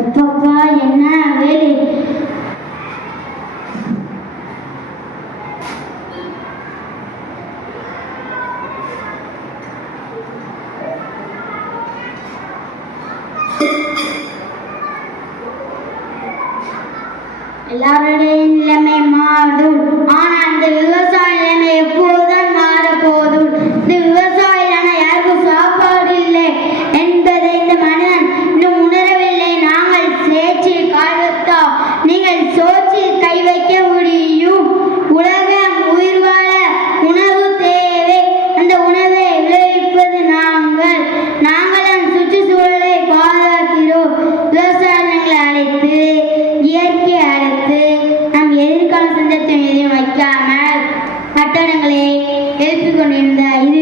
எப்பப்பா என்ன வேலை? எல்லாருடைய நிலைமை மாறும், ஆனா இந்த விவசாய நிலைமை எப்போதுதான் மாறப்போதும். இந்த விவசாயியான யாருக்கும் சாப்பாடு இல்லை என்பதை இந்த மனிதன் இன்னும் உணரவில்லை. நாங்கள் சேற்றில் கால் வைத்தா நீங்கள் சோற்றில் கை வைக்க முடியும். உலகம் உயிர் வாழ உணவு தேவை. அந்த உணவை விளைவிப்பது நாங்கள். நாங்கள் சுற்றுச்சூழலை பாதுகாக்கிறோம். விவசாயங்களை அழைத்து இயற்கை அழைத்து நம் எதிர்கால சந்தத்தை எதையும் வைக்காமல் கட்டடங்களை எழுப்பிக் கொண்டிருந்த இது